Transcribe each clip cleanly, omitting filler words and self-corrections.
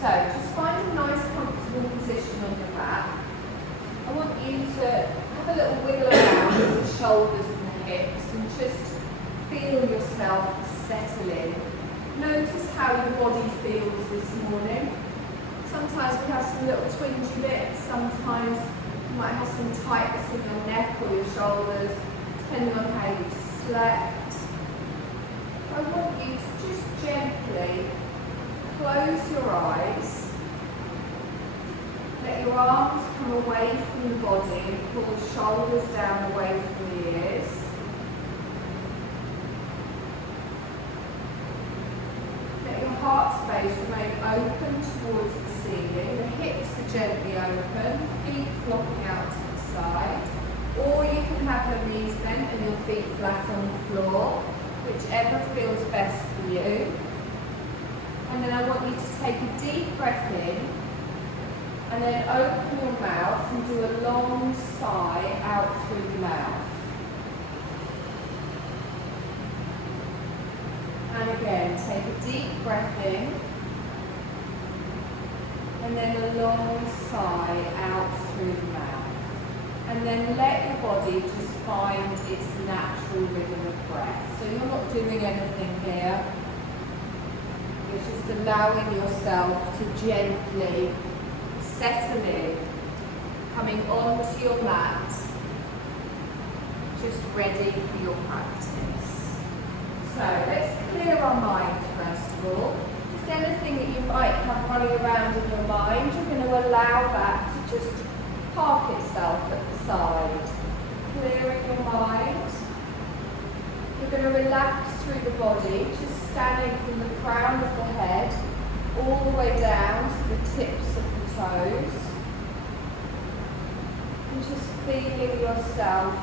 So just find a nice comfortable position on your mat. I want you to have a little wiggle around with the shoulders and the hips and just feel yourself settle in. Notice how your body feels this morning. Sometimes we have some little twingy bits, sometimes you might have some tightness in your neck or your shoulders, depending on how you slept. I want you to just gently close your eyes, let your arms come away from the body and pull the shoulders down away from the ears. Let your heart space remain open towards the ceiling, the hips are gently open, feet flopping out to the side, or you can have your knees bent and your feet flat on the floor, whichever feels best for you. And then I want you to take a deep breath in and then open your mouth and do a long sigh out through the mouth. And again, take a deep breath in and then a long sigh out through the mouth. And then let your body just find its natural rhythm of breath. So you're not doing anything here. You're just allowing yourself to gently settle in, coming onto your mat, just ready for your practice. So let's clear our mind first of all. Just anything that you might have running around in your mind, you're going to allow that to just park itself at the side. Clearing your mind. You're going to relax through the body, just standing from the crown of the head all the way down to the tips of the toes. And just feeling yourself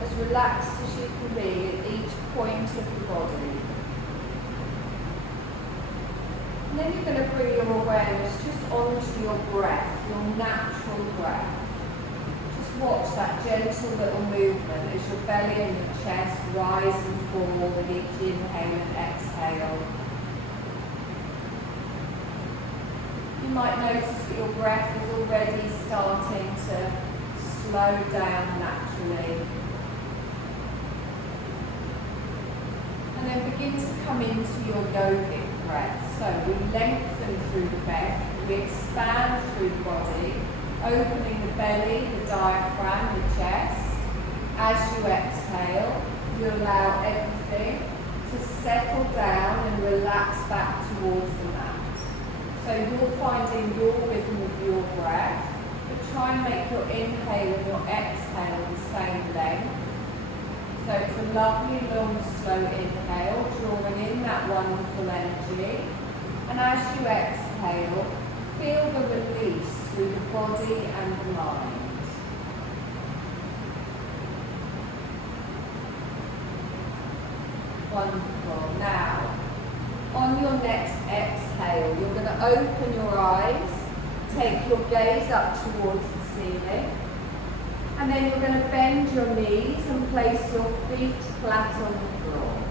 as relaxed as you can be at each point of the body. And then you're going to bring your awareness just onto your breath, your natural breath. Just watch that gentle little movement as your belly and your chest rise and fall with each inhale and exhale. You might notice that your breath is already starting to slow down naturally. And then begin to come into your yogic breath. So we lengthen through the neck, we expand through the body, opening the belly, the diaphragm, the chest. As you exhale, you allow everything to settle down and relax back towards the mat. So you're finding your rhythm with your breath, but try and make your inhale and your exhale the same length. So it's a lovely, long, slow inhale, drawing in that wonderful energy. And as you exhale, feel the release through the body and the mind. Wonderful. Now, on your next exhale, you're going to open your eyes, take your gaze up towards the ceiling, and then you're going to bend your knees and place your feet flat on the floor.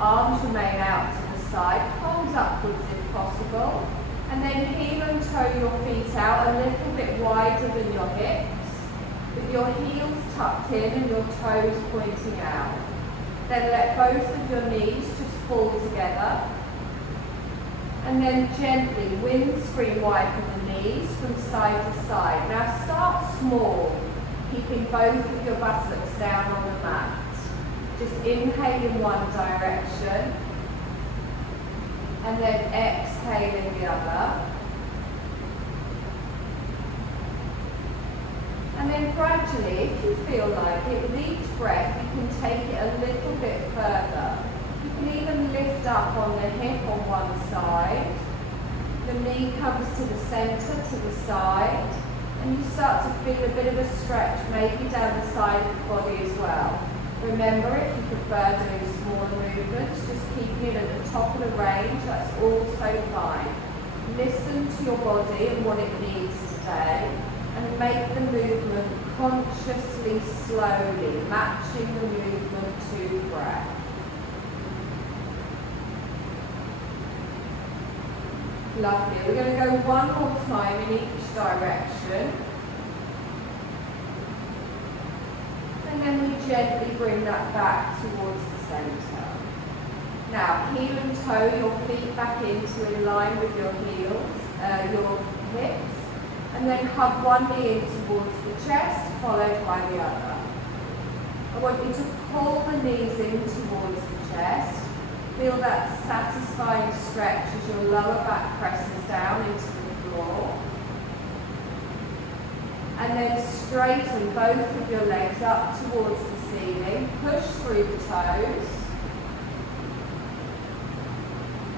Arms remain out to the side, palms upwards if possible, and then heel and toe your feet out a little bit wider than your hips, with your heels tucked in and your toes pointing out. Then let both of your knees just fall together. And then gently windscreen widen the knees from side to side. Now start small, keeping both of your buttocks down on the mat. Just inhale in one direction, and then exhale in the other. And then gradually, if you feel like it, with each breath, you can take it a little bit further. You can even lift up on the hip on one side. The knee comes to the center, to the side. And you start to feel a bit of a stretch, maybe down the side of the body as well. Remember, if you prefer doing smaller movements, just keeping it at the top of the range, that's also fine. Listen to your body and what it needs today, and make the movement consciously, slowly, matching the movement to the breath. Lovely. We're going to go one more time in each direction. And then we gently bring that back towards the centre. Now, heel and toe your feet back into in line with your heels, your hips. And then hug one knee in towards the chest, followed by the other. I want you to pull the knees in towards the chest. Feel that satisfying stretch as your lower back presses down into the floor. And then straighten both of your legs up towards the ceiling. Push through the toes.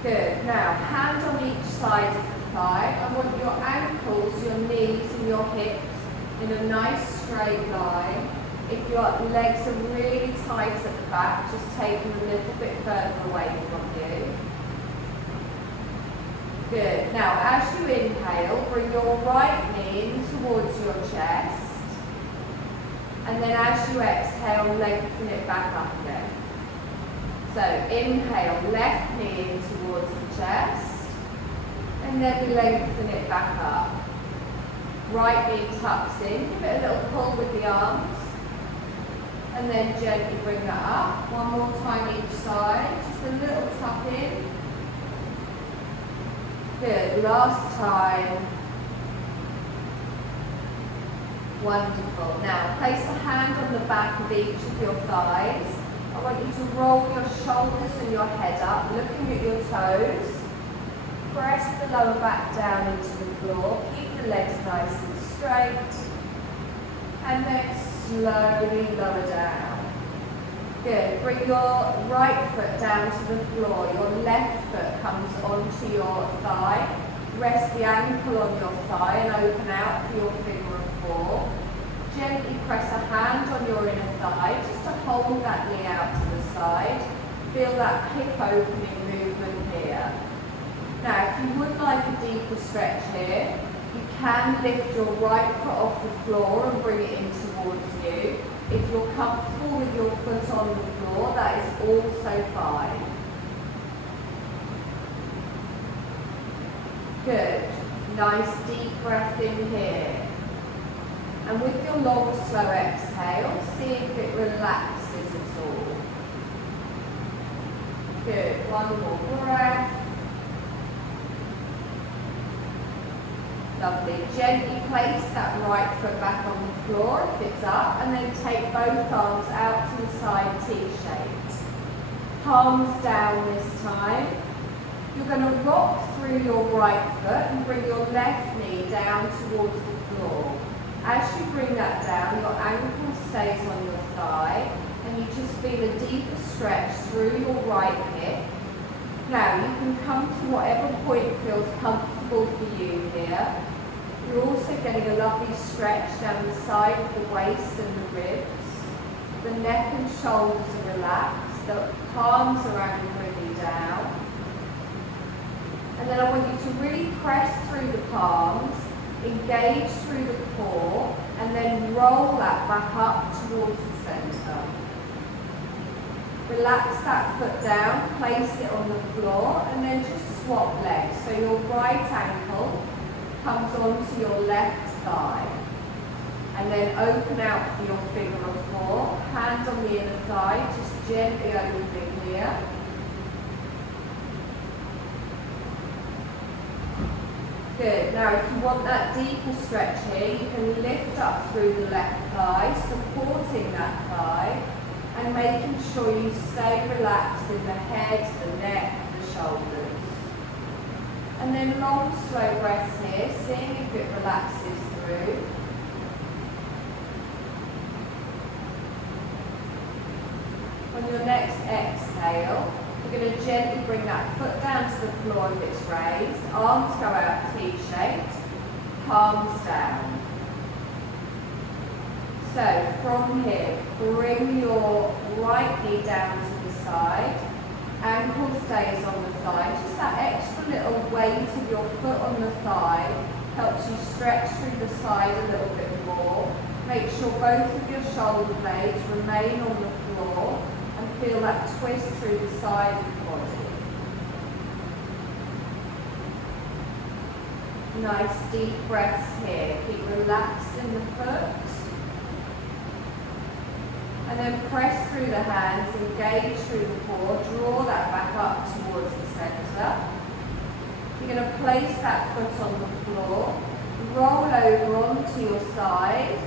Good. Now, hand on each side of the thigh. I want your ankles, your knees and your hips in a nice straight line. If your legs are really tight at the back, just take them a little bit further away from you. Good. Now, as you inhale, bring your right knee in towards your chest. And then as you exhale, lengthen it back up again. So, inhale, left knee in towards the chest. And then lengthen it back up. Right knee tucks in. Give it a little pull with the arms. And then gently bring that up. One more time each side. Just a little tuck in. Good. Last time. Wonderful. Now, place a hand on the back of each of your thighs. I want you to roll your shoulders and your head up, looking at your toes. Press the lower back down into the floor. Keep the legs nice and straight. And then slowly lower down. Good. Bring your right foot down to the floor. Your left foot comes onto your thigh. Rest the ankle on your thigh and open out for your figure of four. Gently press a hand on your inner thigh just to hold that knee out to the side. Feel that hip opening movement here. Now, if you would like a deeper stretch here, you can lift your right foot off the floor and bring it in towards you. If you're comfortable with your foot on the floor, that is also fine. Good. Nice deep breath in here. And with your long, slow exhale, see if it relaxes at all. Good. One more breath. Lovely. Gently place that right foot back on the floor if it's up, and then take both arms out to the side T-shaped. Palms down this time. You're going to rock through your right foot and bring your left knee down towards the floor. As you bring that down, your ankle stays on your thigh, and you just feel a deeper stretch through your right hip. Now, you can come to whatever point feels comfortable for you here. You're also getting a lovely stretch down the side of the waist and the ribs. The neck and shoulders are relaxed, the palms are anchoring down. And then I want you to really press through the palms, engage through the core, and then roll that back up towards the centre. Relax that foot down, place it on the floor, and then just swap legs. So your right ankle comes onto your left thigh. And then open out for your figure of four. Hand on the inner thigh, just gently opening here. Good. Now if you want that deeper stretch here, you can lift up through the left thigh, supporting that thigh, and making sure you stay relaxed in the head, the neck, the shoulders. And then long, slow breaths here, seeing if it relaxes through. On your next exhale, you're going to gently bring that foot down to the floor if it's raised. Arms go out T-shaped, palms down. So from here, bring your right knee down to the side. Ankle stays on the thigh. Just that extra little weight of your foot on the thigh helps you stretch through the side a little bit more. Make sure both of your shoulder blades remain on the floor and feel that twist through the side of the body. Nice deep breaths here. Keep relaxing the foot. And then press through the hands, engage through the core, draw that back up towards the centre. You're going to place that foot on the floor, roll over onto your side,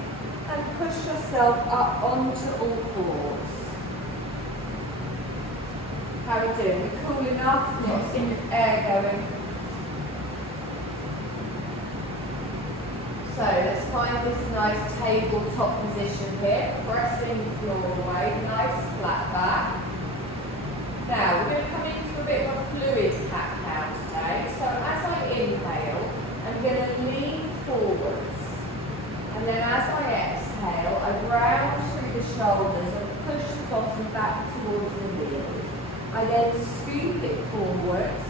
and push yourself up onto all fours. How are we doing? We're cool enough? Got some air going. So let's find this nice tabletop position here, pressing the floor away, nice flat back. Now we're going to come into a bit of a fluid cat-cow today. So as I inhale, I'm going to lean forwards. And then as I exhale, I round through the shoulders and push the bottom back towards the heels. I then scoop it forwards,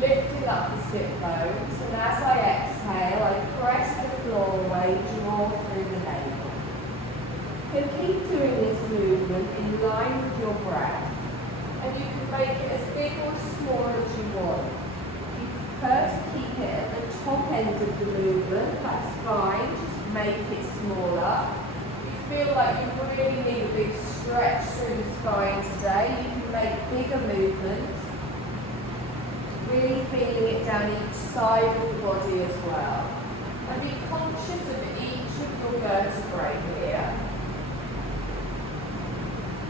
lifting up the sit bones, and as I exhale, I press the floor away, draw through the navel. You can keep doing this movement in line with your breath, and you can make it as big or small as you want. You prefer to keep it at the top end of the movement, that's fine, just make it smaller. If you feel like you really need a big stretch through the spine today, you can make bigger movements. Really feeling it down each side of the body as well. And be conscious of each of your vertebrae here.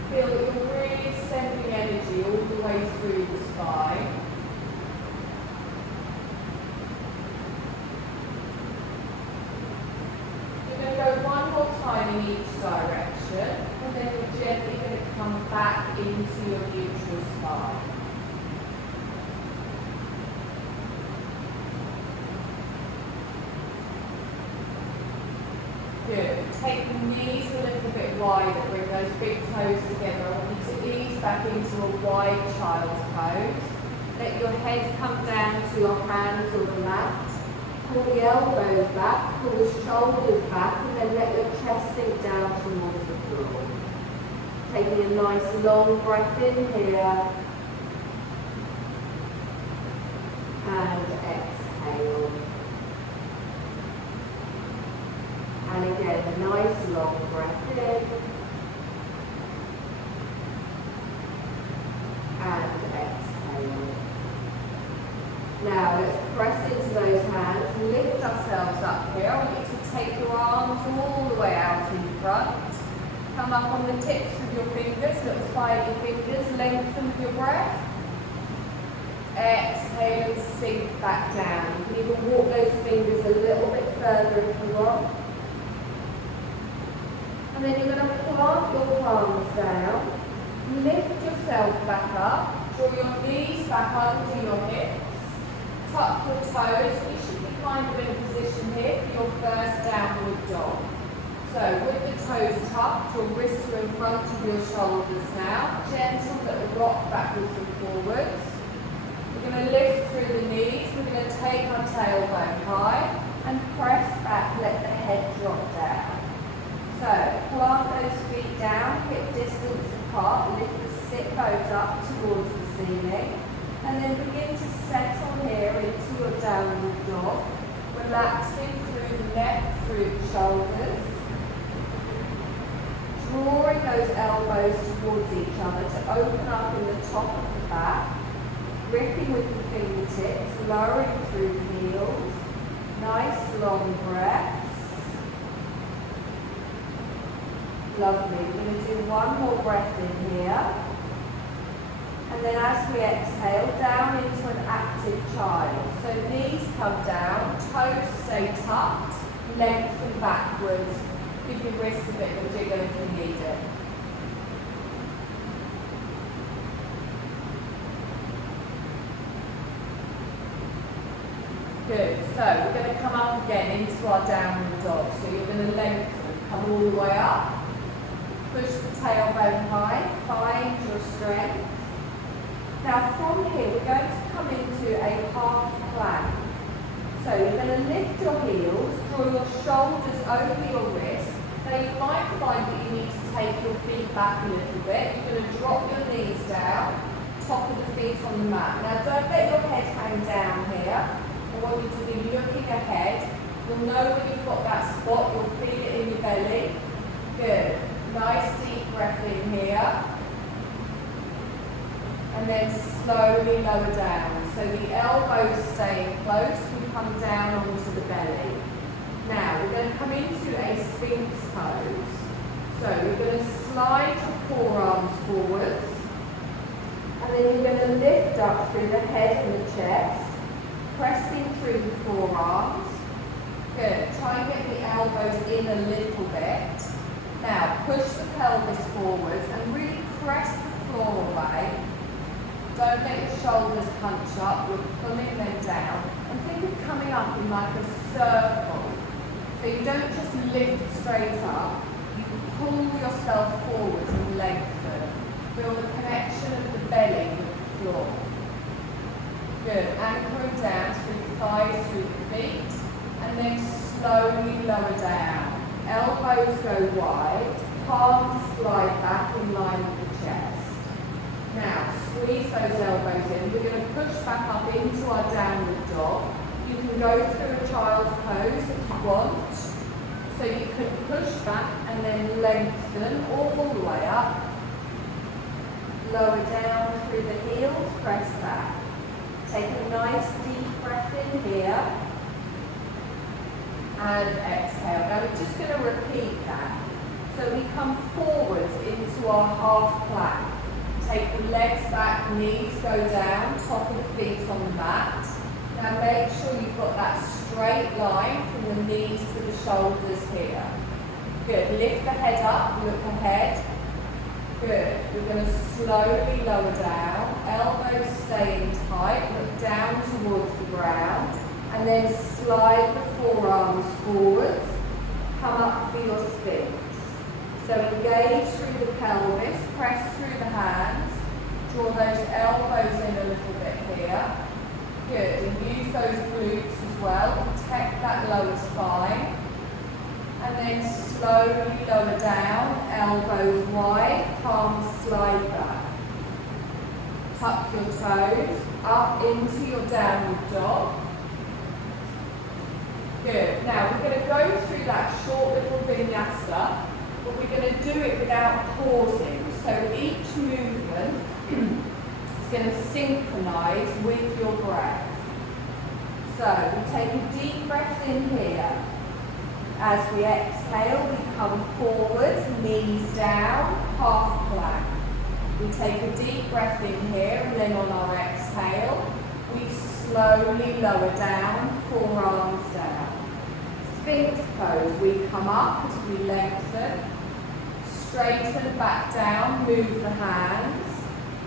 Feel that you're really sending energy all the way through the spine. You're going to go one more time in each direction, and then you're gently going to come back into your neutral spine. Good. Take the knees a little bit wider, bring those big toes together. I want you to ease back into a wide child's pose. Let your head come down to your hands or the mat. Pull the elbows back, pull the shoulders back, and then let your chest sink down towards the floor. Taking a nice long breath in here. And exhale. And again, a nice long breath in. And exhale. Now let's press into those hands, lift ourselves up here. I want you to take your arms all the way out in front. Come up on the tips of your fingers, little spidey fingers, lengthen with your breath. Exhale and sink back down. You can even walk those fingers a little bit further if you want. And then you're going to plant your palms down, lift yourself back up, draw your knees back under your hips, tuck your toes. You should be kind of in a position here for your first downward dog. So with the toes tucked, your wrists are in front of your shoulders now. Gentle little rock backwards and forwards. We're going to lift through the knees. We're going to take our tailbone high and press back, let the head drop down. So, plant those feet down, hip distance apart, lift the sit bones up towards the ceiling, and then begin to settle here into your downward dog, relaxing through the neck, through the shoulders, drawing those elbows towards each other to open up in the top of the back, gripping with the fingertips, lowering through the heels, nice long breath. Lovely. We're going to do one more breath in here. And then as we exhale, down into an active child. So knees come down, toes stay tucked, lengthen backwards. Give your wrists a bit of a jiggle if you need it. Good. So we're going to come up again into our downward dog. So you're going to lengthen, come all the way up. Push the tailbone high, find your strength. Now from here we're going to come into a half plank. So you're going to lift your heels, draw your shoulders over your wrists. Now you might find that you need to take your feet back a little bit. You're going to drop your knees down, top of the feet on the mat. Now don't let your head hang down here. I want you to be looking ahead. You'll know when you've got that spot, you'll feel it in your belly. Good. Nice deep breath in here. And then slowly lower down. So the elbows staying close, we come down onto the belly. Now we're going to come into a Sphinx pose. So you're going to slide your forearms forwards. And then you're going to lift up through the head and the chest, pressing through the forearms. Good. Try and get the elbows in a little bit. Now push the pelvis forwards and really press the floor away. Don't let your shoulders punch up, you're pulling them down. And think of coming up in like a circle. So you don't just lift straight up, you pull yourself forwards and lengthen. Feel the connection of the belly with the floor. Good. Anchoring down through the thighs, through the feet. And then slowly lower down. Elbows go wide, palms slide back in line with the chest. Now, squeeze those elbows in. We're going to push back up into our downward dog. You can go through a child's pose if you want. So you can push back and then lengthen all the way up. Lower down through the heels, press back. Take a nice deep breath in here. And exhale. Now we're just going to repeat that. So we come forwards into our half plank. Take the legs back, knees go down, top of the feet on the mat. Now make sure you've got that straight line from the knees to the shoulders here. Good. Lift the head up, look ahead. Good. We're going to slowly lower down. Elbows staying tight, look down towards the ground. And then slide the forearms forwards. Come up for your Sphinx. So engage through the pelvis, press through the hands, draw those elbows in a little bit here. Good, and use those glutes as well, protect that lower spine. And then slowly lower down, elbows wide, palms slide back. Tuck your toes up into your downward dog. Good, now we're going to go through that short little vinyasa. But we're going to do it without pausing. So each movement is going to synchronise with your breath. So we take a deep breath in here. As we exhale, we come forwards, knees down, half plank. We take a deep breath in here, and then on our exhale, we slowly lower down, forearms down. Sphinx pose, we come up as we lengthen. Straighten back down, move the hands,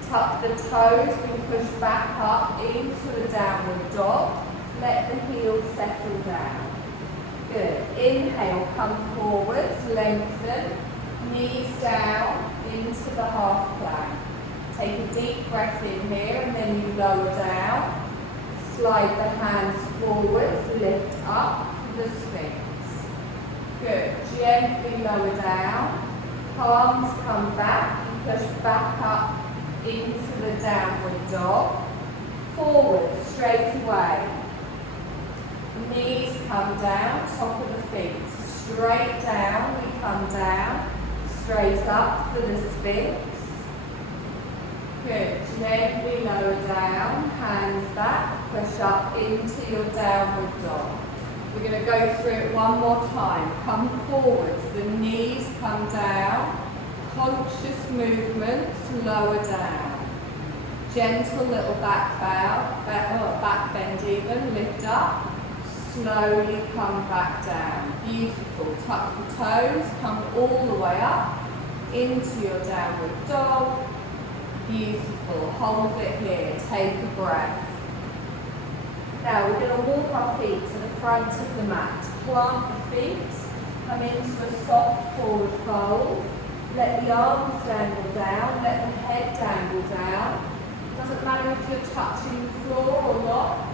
tuck the toes, we push back up into the downward dog, let the heels settle down. Good. Inhale, come forwards, lengthen, knees down into the half plank. Take a deep breath in here and then you lower down, slide the hands forwards, lift up to the Sphinx. Good. Gently lower down. Palms come back, you push back up into the downward dog. Forward, straight away. Knees come down, top of the feet. Straight down, we come down. Straight up for the Sphinx. Good. Gently lower down, hands back, push up into your downward dog. We're going to go through it one more time. Come forwards, the knees come down, conscious movements, lower down. Gentle little back bow, back bend even, lift up, slowly come back down. Beautiful. Tuck the toes, come all the way up into your downward dog. Beautiful. Hold it here. Take a breath. Now we're going to walk our feet to the front of the mat. Plant the feet, come into a soft forward fold. Let the arms dangle down, let the head dangle down. Doesn't matter if you're touching the floor or not.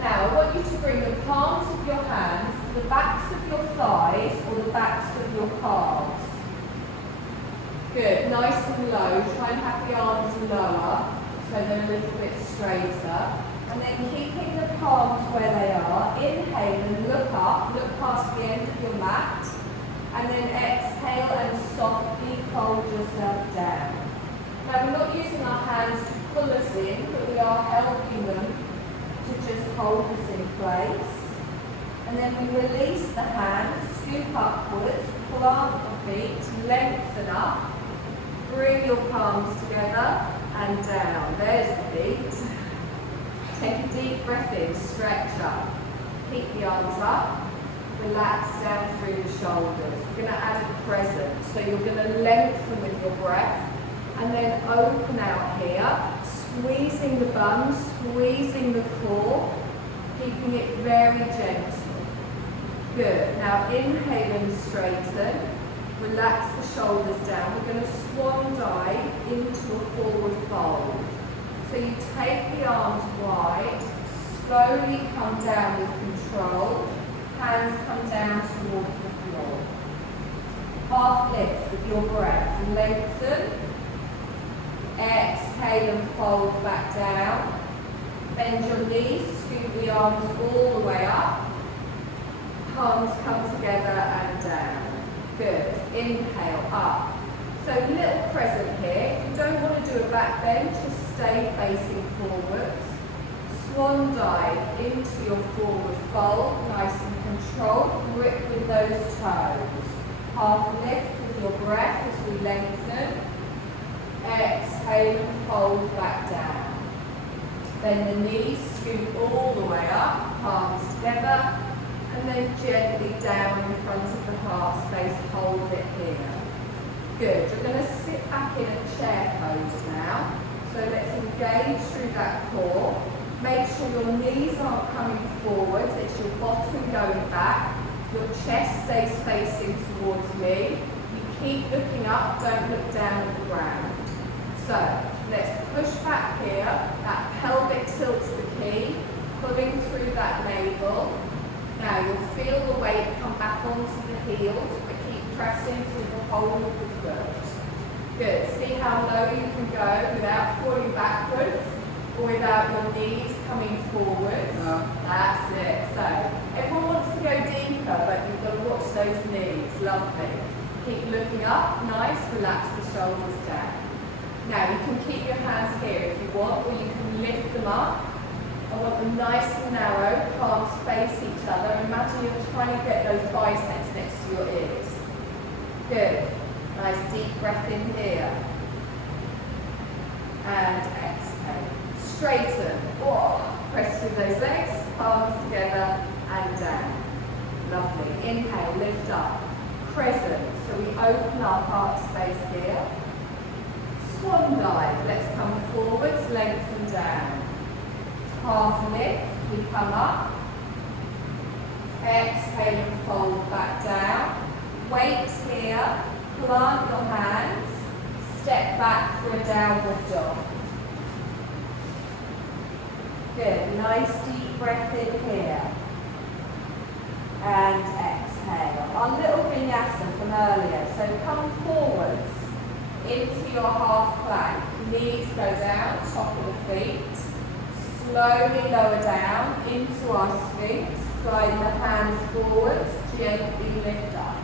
Now I want you to bring the palms of your hands to the backs of your thighs or the backs of your calves. Good, nice and low. Try and have the arms lower so they're a little bit straighter. And then keeping the palms where they are, inhale and look up, look past the end of your mat. And then exhale and softly fold yourself down. Now we're not using our hands to pull us in, but we are helping them to just hold us in place. And then we release the hands, scoop upwards, plant the feet, lengthen up, bring your palms together and down. There's the feet. Take a deep breath in, stretch up. Keep the arms up, relax down through the shoulders. We're going to add a crescent, so you're going to lengthen with your breath and then open out here, squeezing the bum, squeezing the core, keeping it very gentle. Good. Now inhale and straighten. Relax the shoulders down. We're going to swan dive into a forward fold. So you take the arms wide, slowly come down with control. Hands come down towards the floor. Half lift with your breath. Lengthen. Exhale and fold back down. Bend your knees, scoop the arms all the way up. Palms come together and down. Good. Inhale, up. So little crescent here. If you don't want to do a back bend, just stay facing forwards. Swan dive into your forward fold, nice and controlled. Grip with those toes. Half lift with your breath as we lengthen. Exhale and fold back down. Bend the knees, scoop all the way up, palms together. And then gently down in front of the heart space, hold it here. Good, you're going to sit back in a chair pose now. So let's engage through that core. Make sure your knees aren't coming forwards, it's your bottom going back. Your chest stays facing towards me. You keep looking up, don't look down at the ground. So let's push back here. That pelvic tilts the key, pulling through that navel. Now you'll feel the weight come back onto the heels, but keep pressing through the whole of the foot. Good. See how low you can go without falling backwards or without your knees coming forwards. That's it. So everyone wants to go deeper, but you've got to watch those knees. Lovely. Keep looking up. Nice. Relax the shoulders down. Now you can keep your hands here if you want, or you can lift them up. I want them nice and narrow, palms face each other. Imagine you're trying to get those biceps next to your ears. Good. Nice deep breath in here. And exhale. Straighten. Oh, press through those legs, palms together and down. Lovely. Inhale, lift up. Crescent. So we open our heart space here. Swan dive. Let's come forwards, lengthen down. Half lift, we come up. Exhale and fold back down. Weight here, plant your hands. Step back for a downward dog. Good, nice deep breath in here. And exhale. Our little vinyasa from earlier. So come forwards into your half plank. Knees go down, top of the feet. Slowly lower down into our sphinx. Slide the hands forwards, gently lift up.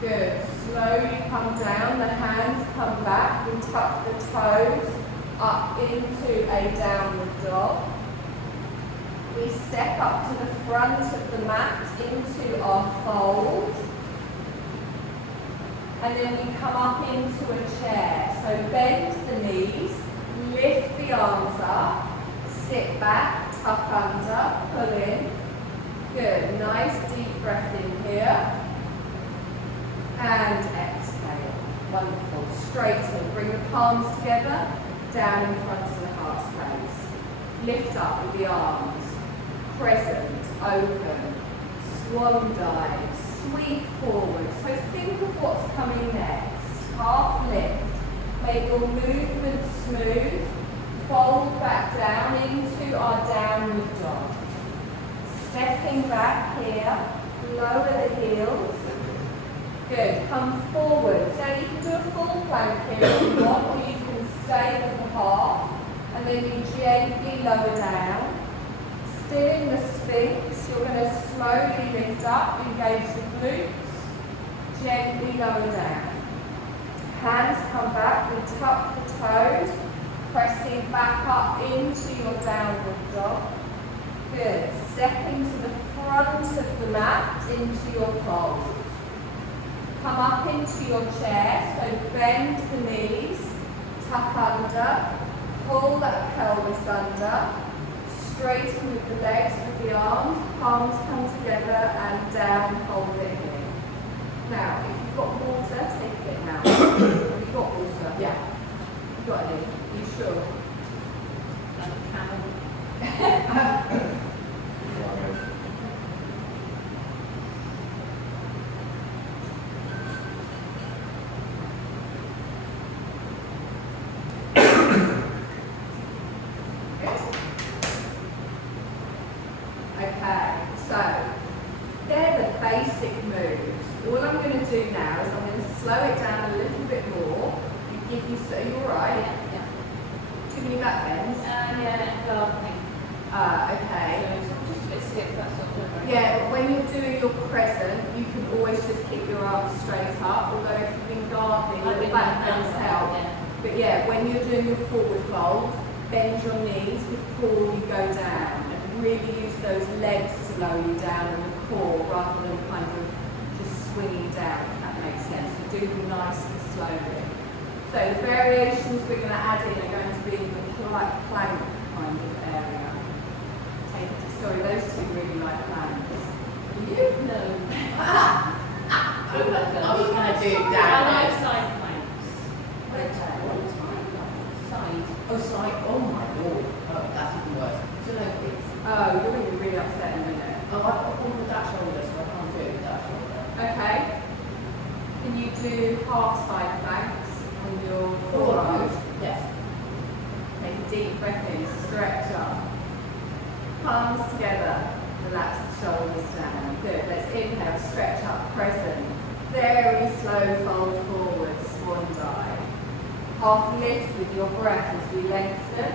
Good. Slowly come down, the hands come back. We tuck the toes up into a downward dog. We step up to the front of the mat into our fold. And then we come up into a chair. So bend the knees, lift the arms up. Sit back, tuck under, pull in. Good, nice deep breath in here. And exhale. Wonderful. Straighten, bring the palms together, down in front of the heart space. Lift up with the arms. Crescent, open. Swan dive, sweep forward. So think of what's coming next. Half lift. Make your movement smooth. Fold back down into our downward dog. Stepping back here, lower the heels. Good, come forward. Now you can do a full plank here if you want, or you can stay with the half, and then you gently lower down. Still in the Sphinx, you're going to slowly lift up, engage the glutes, gently lower down. Hands come back, we tuck the toes, pressing back up into your downward dog. Good. Stepping to the front of the mat into your fold. Come up into your chair, so bend the knees, tuck under, pull that pelvis under, straighten with the legs, with the arms, palms come together and down, hold it here. Now, if you've got water, take it now. Have you got water? Yeah. You got any? Are you sure? Okay, so they're the basic moves. All I'm going to do now is I'm going to slow it down a little bit more and give you, so you're right? Yeah. Too many back bends? Yeah, gardening. Okay. So just a bit stiff, that's what I'm doing. Yeah, but when you're doing your crescent, you can always just keep your arms straight up, although if you've been gardening, I've your been back doing bends that, help. yeah. But yeah, when you're doing your forward fold, bend your knees before you go down and really use those legs to lower you down and the core rather than kind of just swinging down, if that makes sense. So do them nice and slowly. So the variations we're going to add in are going to be in the plank kind of area. Sorry, those two really like planks. You? No. I was going to do I down. like side planks. Side. Oh, sorry. Oh my lord. Oh, that's even worse. So no, please. Oh, you're going to be really upset in a minute. Oh, I've got one with that shoulder, so I can't do it with that shoulder. Okay. Can you do half side planks on your All forearms? right. Yes. Take a deep breath in, stretch up. Palms together, relax the shoulders down. Good. Let's inhale, stretch up, crescent. Very slow fold forward, swan dive. Half lift with your breath as we lengthen.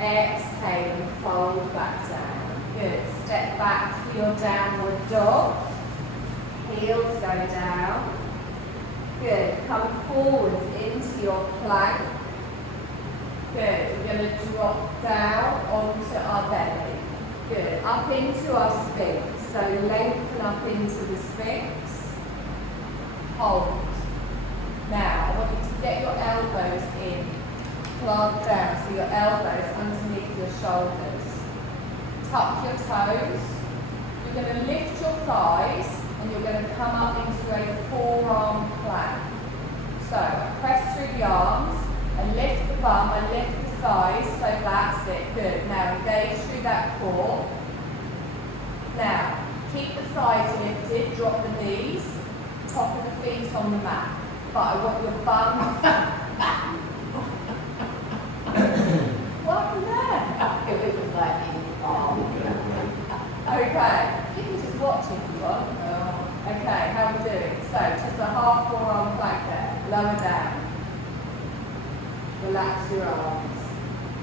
Exhale and fold back down. Good. Step back to your downward dog. Heels go down. Good. Come forwards into your plank. Good. We're going to drop down onto our belly. Good. Up into our Sphinx. So lengthen up into the Sphinx. Hold. Now, I want you to get your elbows in. Plant down, so your elbows underneath your shoulders. Tuck your toes. You're going to lift your thighs and you're going to come up into a forearm plank. So press through the arms and lift the bum and lift the thighs, so that's it. Good. Now engage through that core. Now keep the thighs lifted, drop the knees, top of the feet on the mat. But I want your bum. What happened there? It was like in Okay, you can just watch if you want. Okay, how are we doing? So, just a half forearm plank there. Lower down. Relax your arms.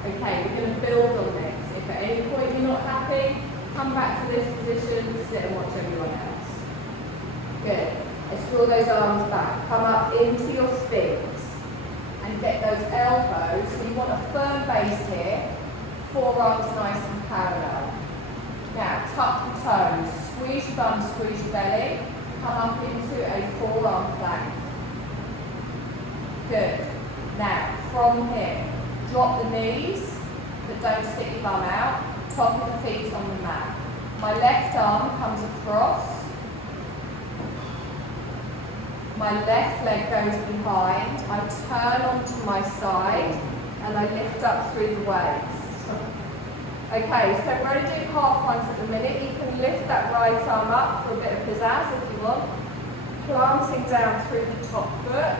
Okay, we're going to build on this. If at any point you're not happy, come back to this position, sit and watch everyone else. Good. Let's draw those arms back. Come up into your Sphinx. And get those elbows, so you want a firm base here, forearms nice and parallel. Now tuck the toes, squeeze your bum, squeeze your belly, come up into a forearm plank. Good. Now from here, drop the knees, but don't stick your bum out, top of the feet on the mat. My left arm comes across. My left leg goes behind, I turn onto my side and I lift up through the waist. Okay, so we're only doing half ones at the minute. You can lift that right arm up for a bit of pizzazz if you want. Planting down through the top foot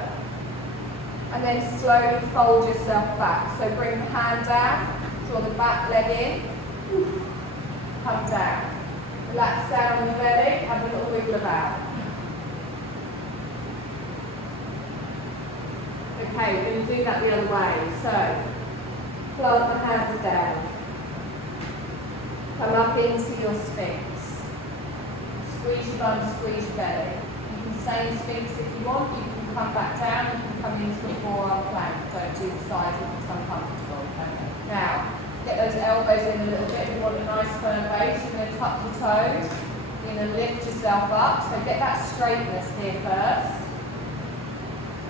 and then slowly fold yourself back. So bring the hand down, draw the back leg in, come down. Relax down on your belly, have a little wiggle about. Okay, we're going to do that the other way. So, plant the hands up into your Sphinx. Squeeze your bum, squeeze your belly. You can stay in Sphinx if you want. You can come back down. You can come into a forearm plank. Don't do the sides if it's uncomfortable. Okay. Now, get those elbows in a little bit. You want a nice firm base. You're going to tuck your toes. You're going to lift yourself up. So get that straightness here first.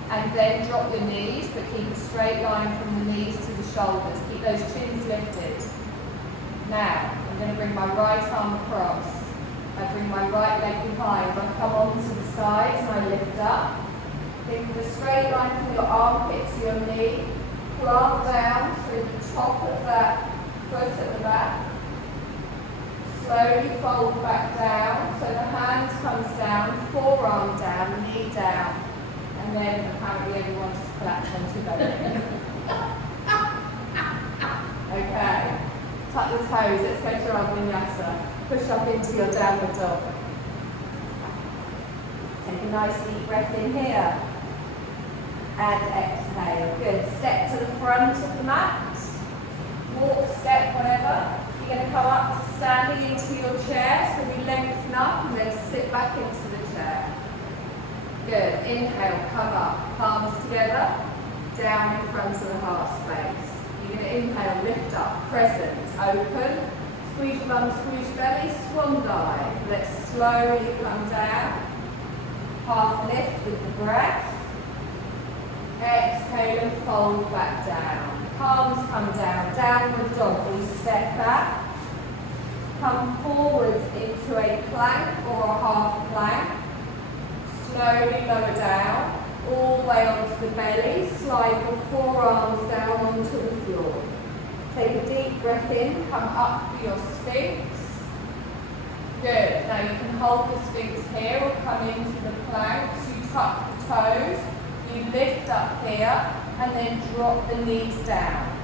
And then drop your knees, but keep a straight line from the knees to the shoulders. Keep those chins lifted. Now, I'm going to bring my right arm across. I bring my right leg behind. I come onto the sides and I lift up. Think of a straight line from your armpit to your knee. Plant down through the top of that foot at the back. Slowly fold back down. So the hand comes down, forearm down, knee down. And then apparently everyone just collapsed onto belly. Okay. Tuck your toes. Let's go to our vinyasa. Push up into your downward dog. Take a nice deep breath in here. And exhale. Good. Step to the front of the mat. Walk, step, whatever. You're going to come up to standing into your chair. So we lengthen up and then sit back into the chair. Good. Inhale, come up. Palms together. Down in front of the heart space. You're going to inhale, lift up. Crescent. Open. Squeeze your bum, squeeze your belly. Swan dive. Let's slowly come down. Half lift with the breath. Exhale and fold back down. Palms come down. Downward dog. We step back. Come forwards into a plank or a half plank. Slowly lower down, all the way onto the belly. Slide your forearms down onto the floor. Take a deep breath in, come up to your Sphinx. Good. Now you can hold the Sphinx here or come into the planks. You tuck the toes, you lift up here, and then drop the knees down.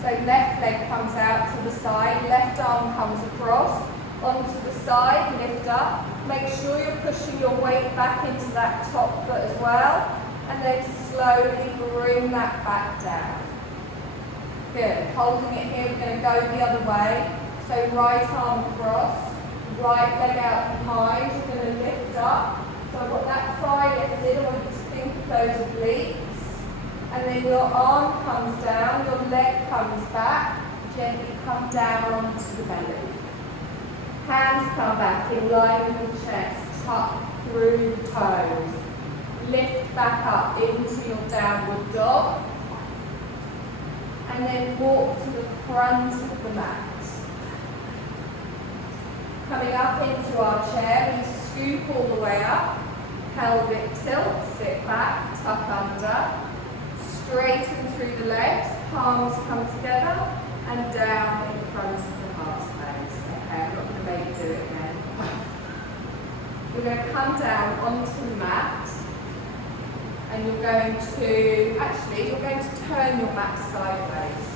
So left leg comes out to the side, left arm comes across, onto the side, lift up. Make sure you're pushing your weight back into that top foot as well, and then slowly bring that back down. Good. Holding it here, we're going to go the other way. So right arm across, right leg out behind, you're going to lift up. So I've got that thigh lifted, I want you to think of those obliques. And then your arm comes down, your leg comes back, gently come down onto the belly. Hands come back in line with the chest, tuck through the toes. Lift back up into your downward dog. And then walk to the front of the mat. Coming up into our chair, we scoop all the way up. Pelvic tilt, sit back, tuck under. Straighten through the legs, palms come together, and down in front of the heart space. Okay, I'm not going to make you do it again. You're going to come down onto the mat, and you're going to turn your mat sideways.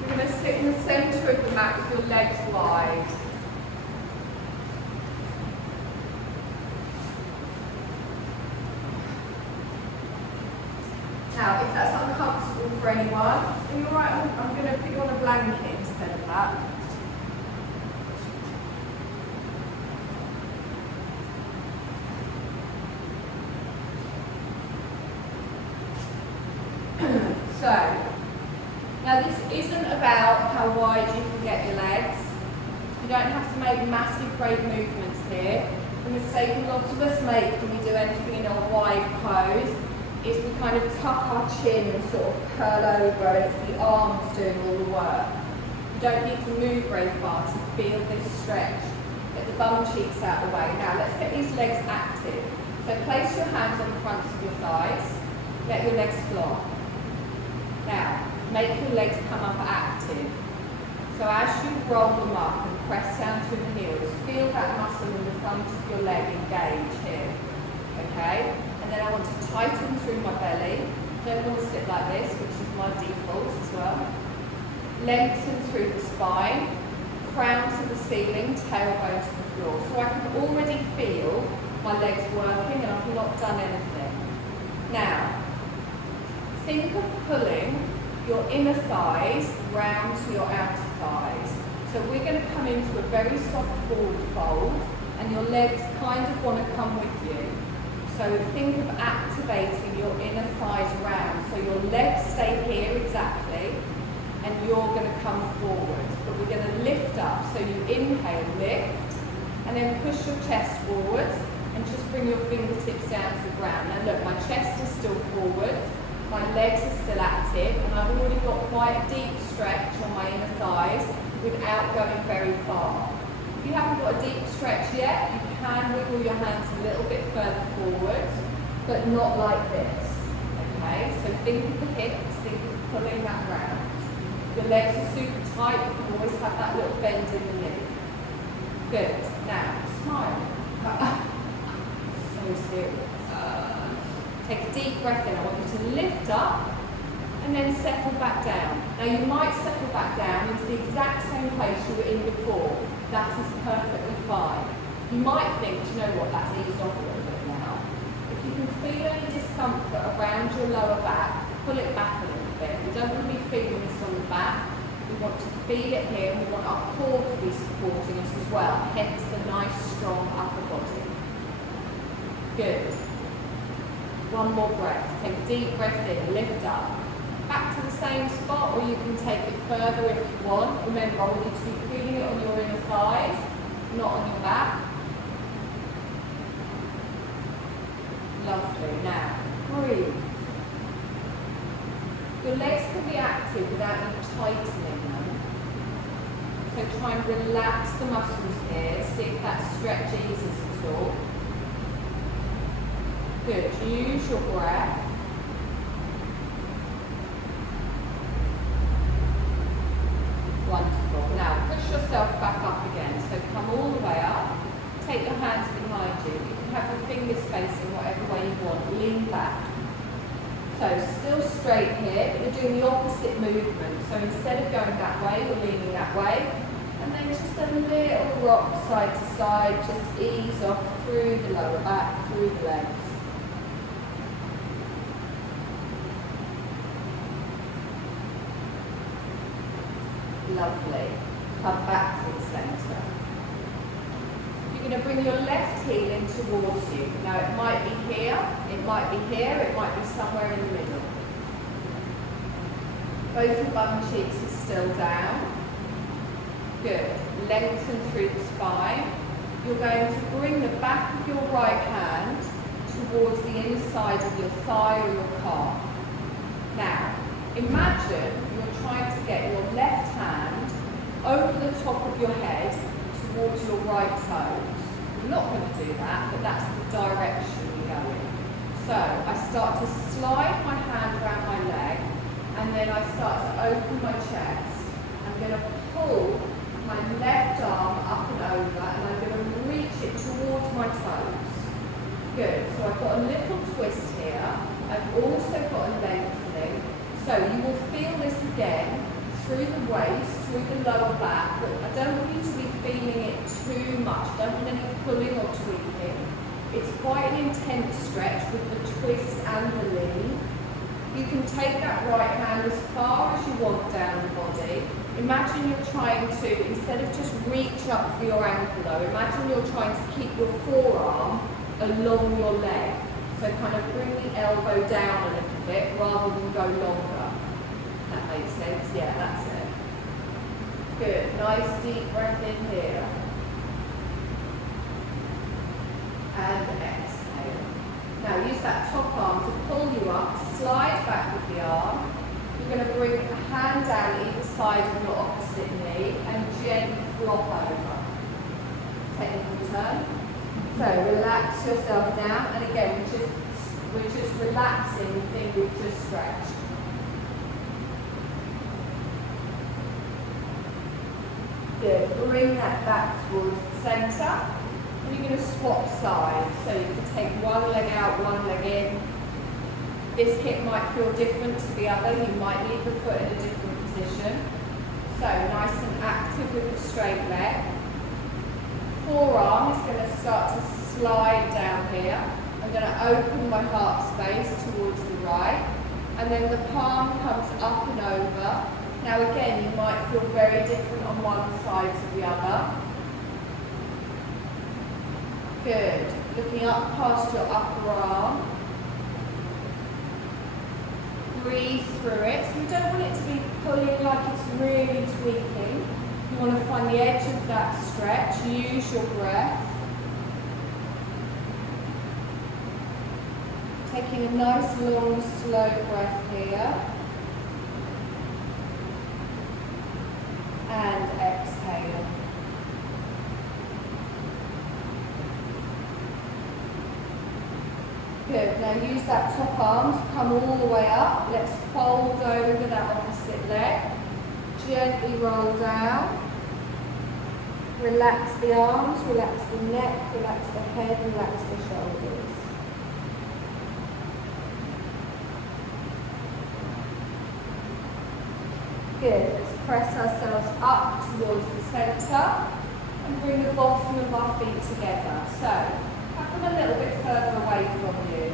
You're going to sit in the centre of the mat with your legs wide. Now, if that's uncomfortable for anyone, are you alright? I'm going to put you on a blanket instead of that. So, now this isn't about how wide you can get your legs. You don't have to make massive great movements here. The mistake a lot of us make when we do anything in a wide pose is we kind of tuck our chin and sort of curl over, and it's the arms doing all the work. You don't need to move very far to feel this stretch. Get the bum cheeks out of the way. Now let's get these legs active. So place your hands on the fronts of your thighs. Let your legs flop. Now, make your legs come up active. So as you roll them up and press down through the heels, feel that muscle in the front of your leg engage here. Okay? And then I want to tighten through my belly. Don't want to sit like this, which is my default as well. Lengthen through the spine, crown to the ceiling, tailbone to the floor. So I can already feel my legs working and I've not done anything. Now, think of pulling your inner thighs round to your outer thighs. So we're going to come into a very soft forward fold, and your legs kind of want to come with you. So think of activating your inner thighs round. So your legs stay here exactly, and you're going to come forward. But we're going to lift up. So you inhale, lift, and then push your chest forwards, and just bring your fingertips down to the ground. Now look, my chest is still forward, my legs are still active, and I've already got quite a deep stretch on my inner thighs without going very far. If you haven't got a deep stretch yet, you can wiggle your hands a little bit further forward, but not like this. Okay, so think of the hips, think of pulling that round. Your legs are super tight, you can always have that little bend in the knee. Good. Now, smile. So serious. Take a deep breath in. I want you to lift up and then settle back down. Now you might settle back down into the exact same place you were in before. That is perfectly fine. You might think, you know what, that's eased off a little bit now. If you can feel any discomfort around your lower back, pull it back a little bit. We don't want to be feeling this on the back. We want to feel it here. We want our core to be supporting us as well, hence the nice, strong upper body. Good. One more breath. Take a deep breath in, lift up. Back to the same spot, or you can take it further if you want. Remember, I want you to be feeling it on your inner thighs, not on your back. Lovely. Now, breathe. Your legs can be active without you tightening them. So try and relax the muscles here. See if that stretch eases at all. Good. Use your breath. Wonderful. Now push yourself back up again. So come all the way up. Take your hands behind you. You can have your fingers facing whatever way you want. Lean back. So still straight here. You're doing the opposite movement. So instead of going that way, you're leaning that way. And then just a little rock side to side. Just ease off through the lower back, through the legs. Lovely. Come back to the centre. You're going to bring your left heel in towards you. Now it might be here, it might be here, it might be somewhere in the middle. Both your bum cheeks are still down. Good. Lengthen through the spine. You're going to bring the back of your right hand towards the inside of your thigh or your calf. Now, imagine you're trying to get your left hand over the top of your head towards your right toes. You're not going to do that, but that's the direction you're going. So I start to slide my hand around my leg, and then I start to open my chest. I'm going to pull my left arm up and over, and I'm going to reach it towards my toes. Good. So I've got a little twist here. I've also got a lengthening. So you will feel this again through the waist, through the lower back, but I don't want you to be feeling it too much. I don't want any pulling or tweaking. It's quite an intense stretch with the twist and the lean. You can take that right hand as far as you want down the body. Imagine you're trying to, instead of just reach up for your ankle though, imagine you're trying to keep your forearm along your leg. So kind of bring the elbow down a little bit rather than go longer. That makes sense? Yeah, that's it. Good. Nice deep breath in here. And exhale. Now use that top arm to pull you up, slide back with the arm. You're going to bring a hand down either side of your opposite knee and gently flop over. Technical turn. So relax yourself down, and again we're just relaxing the thing we've just stretched. Good. Bring that back towards the centre, and you're going to swap sides. So you can take one leg out, one leg in. This hip might feel different to the other. You might leave the foot in a different position. So nice and active with the straight leg. Forearm is going to start to slide down here. I'm going to open my heart space towards the right. and then the palm comes up and over. Now again, you might feel very different on one side to the other. Good. Looking up past your upper arm. Breathe through it. So you don't want it to be pulling like it's really tweaking. You want to find the edge of that stretch. Use your breath. Taking a nice long slow breath here. And exhale. Good. Now use that top arm to come all the way up. Let's fold over that opposite leg. Gently roll down. Relax the arms, relax the neck, relax the head, relax the shoulders. Good. Let's press ourselves up towards the centre and bring the bottom of our feet together. So, have them a little bit further away from you.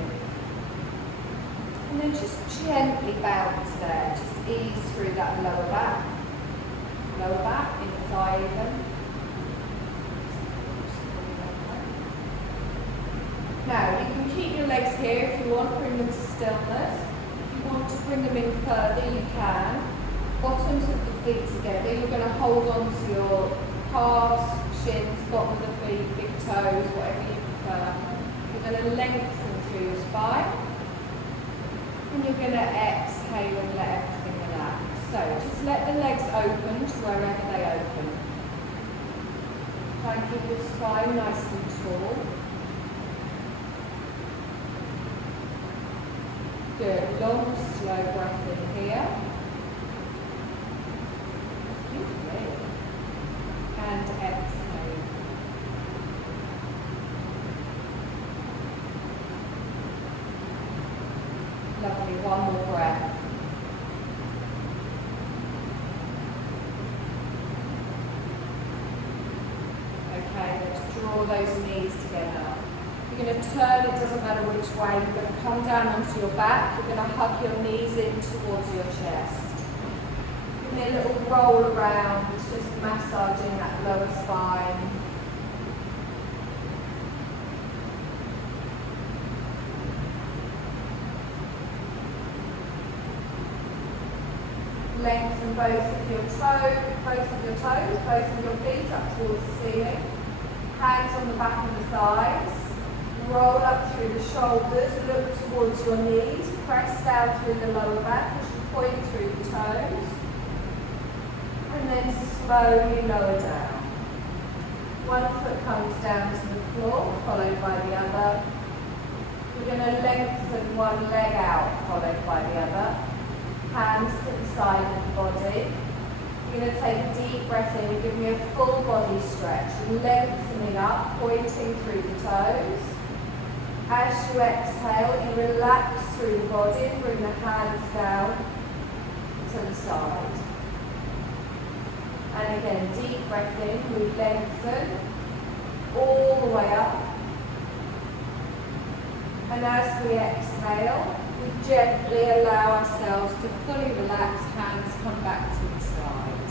And then just gently bounce there. Just ease through that lower back, in the thigh even. Now, you can keep your legs here if you want, bring them to stillness. If you want to bring them in further, you can. Bottoms of the feet together, you're going to hold on to your calves, shins, bottom of the feet, big toes, whatever you prefer. You're going to lengthen through your spine. And you're going to exhale and let everything relax. So just let the legs open to wherever they open. Try and keep your spine nice and tall. Good. Long, slow breath in here. And exhale. Lovely. One more breath. Okay, let's draw those knees together. You're going to turn, it doesn't matter which way. You're going to come down onto your back. You're going to hug your knees in towards your chest. Give me a little roll around, just massaging that lower spine. Lengthen both of your toes, both of your feet up towards the ceiling. Hands on the back of the thighs. Roll up through the shoulders, look towards your knees, press down through the lower back as you point through the toes. And then slowly lower down. One foot comes down to the floor, followed by the other. We're going to lengthen one leg out, followed by the other. Hands to the side of the body. You're going to take a deep breath in and give me a full body stretch. Lengthening up, pointing through the toes. As you exhale, you relax through the body and bring the hands down to the side. And again, deep breath in, we lengthen all the way up. And as we exhale, we gently allow ourselves to fully relax, hands come back to the side.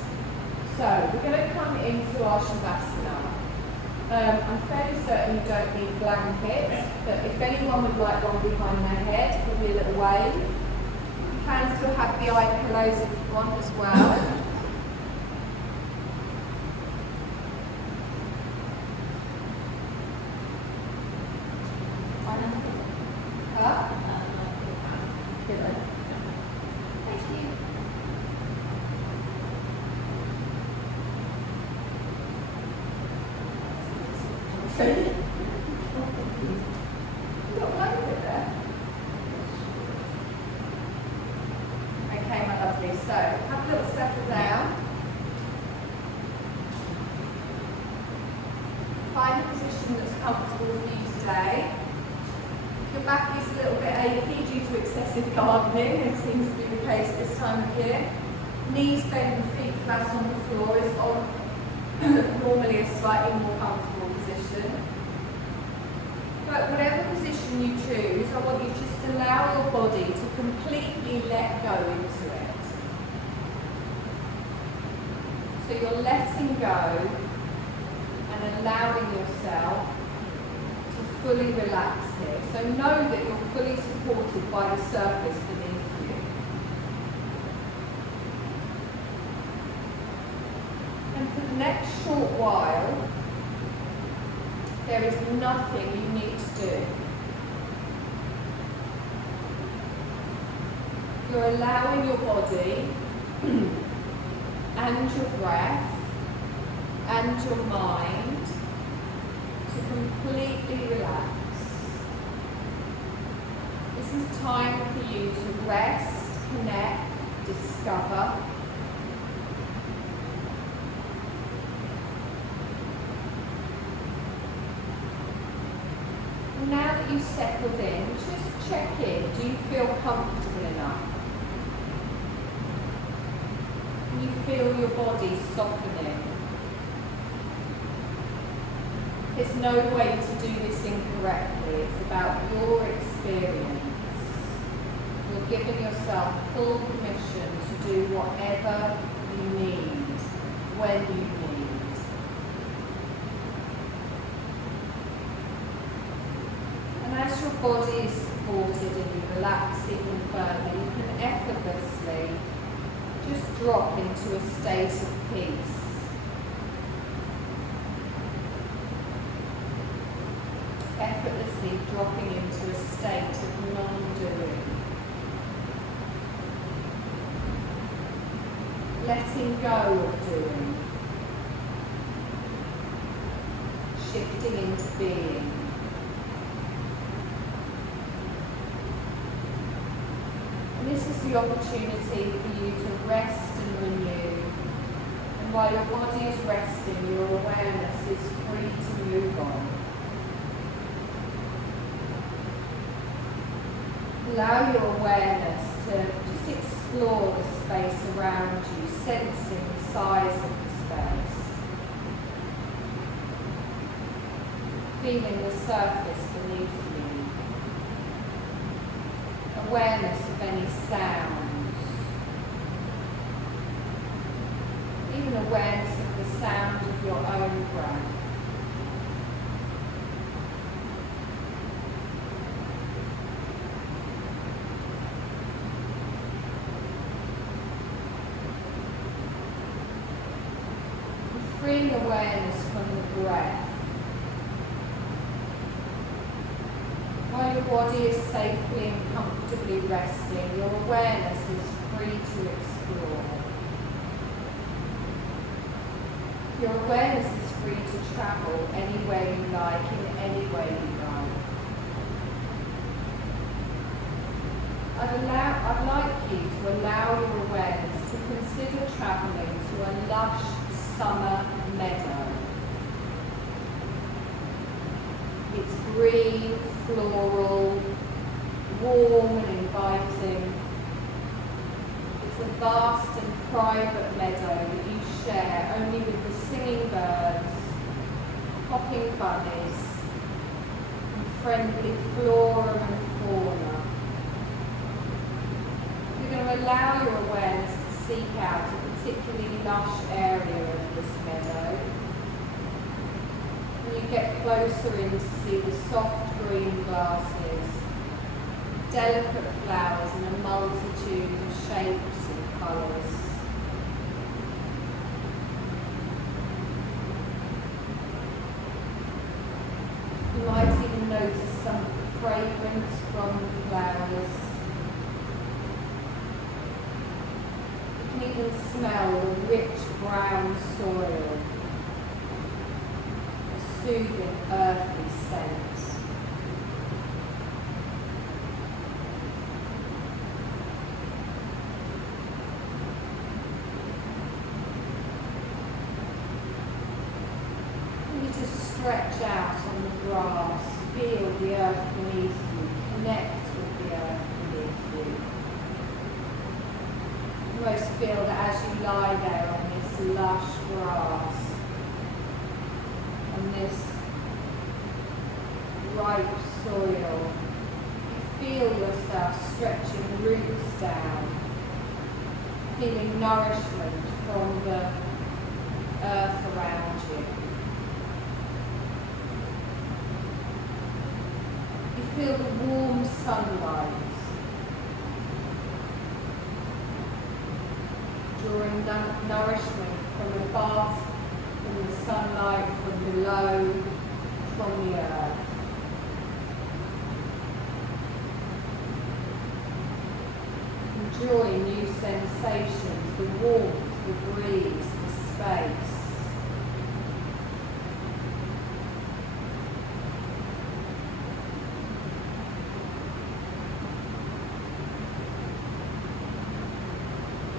So we're going to come into our Shavasana. I'm fairly certain you don't need blankets, but if anyone would like one behind their head, give me a little wave. You can still have the eye pillows if you want as well. Okay, my lovely. So, have a little settle down. Find a position that's comfortable for you today. If your back is a little bit achy due to excessive gardening, it seems to be the case this time of year. Knees bent and feet flat on the floor is on normally a slightly more comfortable position. But whatever position you choose, I want you just to allow your body body to completely let go into it. So you're letting go and allowing yourself to fully relax here. So know that you're fully supported by the surface beneath you. And for the next short while, there is nothing you need to do. You're allowing your body and your breath and your mind to completely relax. This is time for you to rest, connect, discover. And now that you've settled in, just check in. Do you feel comfortable enough? Can you feel your body softening? There's no way to do this incorrectly. It's about your experience. You're giving yourself full permission to do whatever you need, when you need. And as your body is supported and you relax even further, you can effortlessly just drop into a state of peace. Effortlessly dropping into a state of non-doing. Letting go of doing. Shifting into being. And this is the opportunity for you to rest and renew. And while your body is resting, your awareness is free to move on. Allow your awareness to just explore the space around you, sensing the size of the space. Feeling the surface beneath you. Awareness of any sounds. Even awareness of the sound of your own breath. Freeing awareness from the breath. While your body is safely and comfortably resting, your awareness is free to explore. Your awareness is free to travel anywhere you like, in any way you like. I'd like you to allow your awareness to consider travelling to a lush summer meadow. It's green, floral, warm and inviting. It's a vast and private meadow that you share only with the singing birds, hopping bunnies, and friendly flora and fauna. You're going to allow your awareness to seek out a particularly lush area of this meadow. And you get closer in to see the soft green grasses, delicate flowers in a multitude of shapes and colours. You might even notice some fragrance from the flowers. You can even smell the rich brown soil, a soothing earthy scent. You just stretch out on the grass, feel the earth beneath you, connect with the earth beneath you. You almost feel that as you lie there on this lush grass, on this ripe soil, you feel yourself stretching roots down, feeling nourishment from the earth around you. You feel the warm sunlight drawing nourishment from above, from the sunlight, from below, from the earth. Enjoy new sensations, the warmth, the breeze, the space.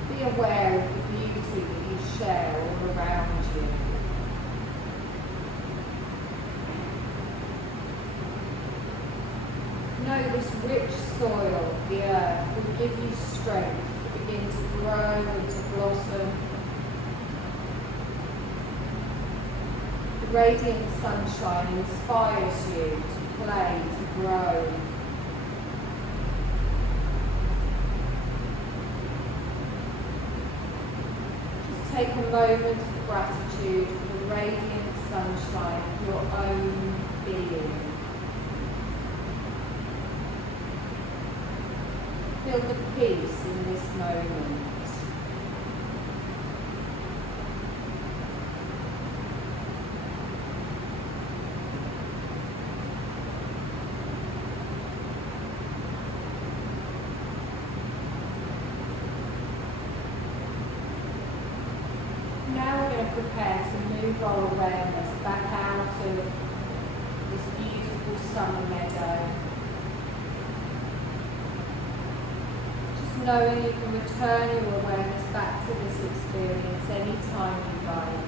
Be aware of the beauty that you share all around you. Know this rich soil, the earth, will give you strength to begin to grow and to blossom. The radiant sunshine inspires you to play, to grow. Just take a moment of gratitude for the radiant sunshine of your own being. Feel the peace in this moment. Now we're going to prepare to move our awareness back out of this beautiful summer meadow. Knowing you can return your awareness back to this experience anytime you like.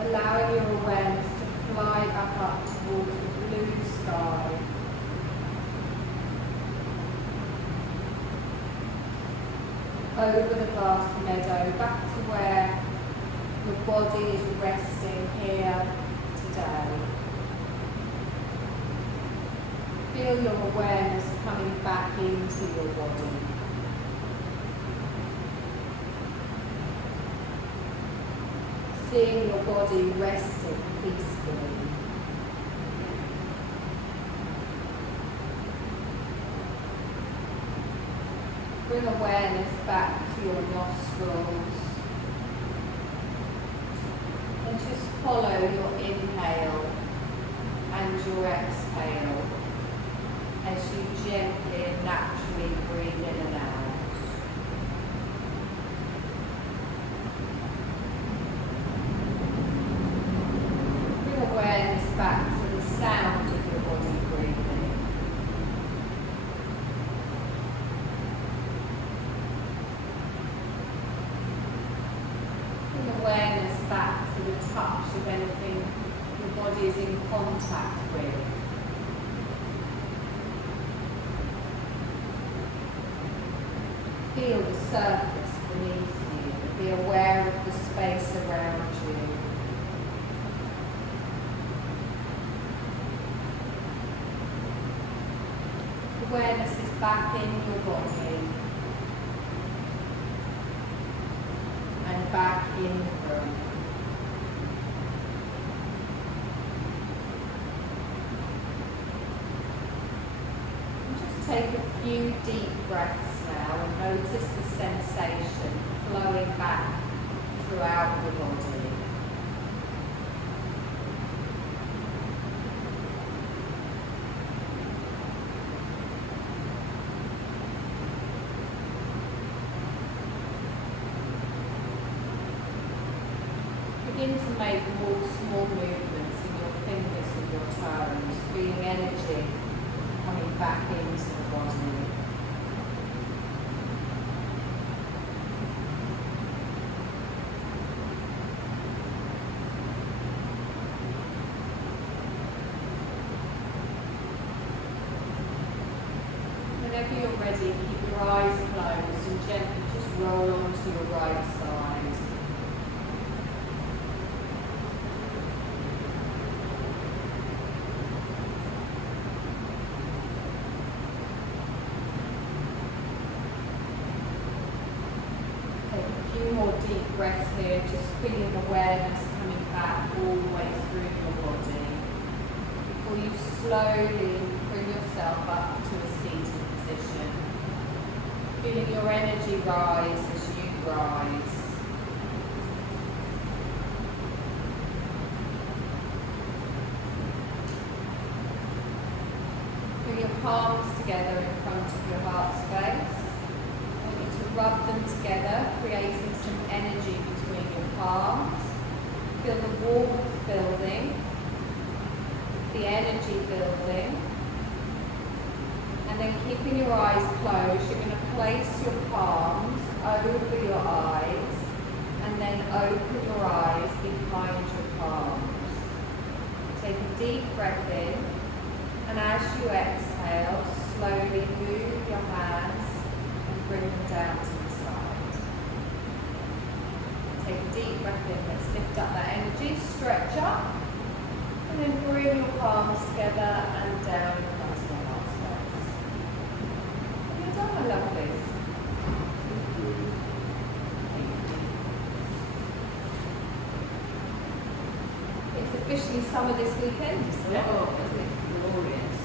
Allowing your awareness to fly back up towards the blue sky. Over the vast meadow, back to where your body is resting here today. Feel your awareness coming back into your body. Seeing your body resting peacefully. Bring awareness back to your nostrils. And just follow your inhale and your exhale as you gently and naturally breathe in and out. Bring awareness back to the sound of your body breathing. Bring awareness back to the touch of anything your body is in contact with. Feel the surface beneath you. Be aware of the space around you. Awareness is back in your body and back in the room. And just take a few deep breaths now and notice the sensation flowing back throughout the body. Begin to make more small movements in your fingers and your toes, feeling energy coming back into the body. Whenever you're ready, keep your eyes closed and gently just roll onto your right side. breath here, just feeling awareness coming back all the way through your body. Before you slowly bring yourself up to a seated position. Feeling your energy rise as you rise. Bring your palms together in front of your heart space. I want you to rub them together, creating some energy between your palms. Feel the warmth building, the energy building. And then keeping your eyes closed, you're going to place your palms over your eyes and then open your eyes behind your palms. Take a deep breath in, and as you exhale, slowly move your hands and bring them down to the side. Take a deep breath in, let's lift up that energy, stretch up, and then bring your palms together and down in front of your heart space. You're done, I love this. It's officially summer this weekend, isn't it? Oh, isn't it glorious?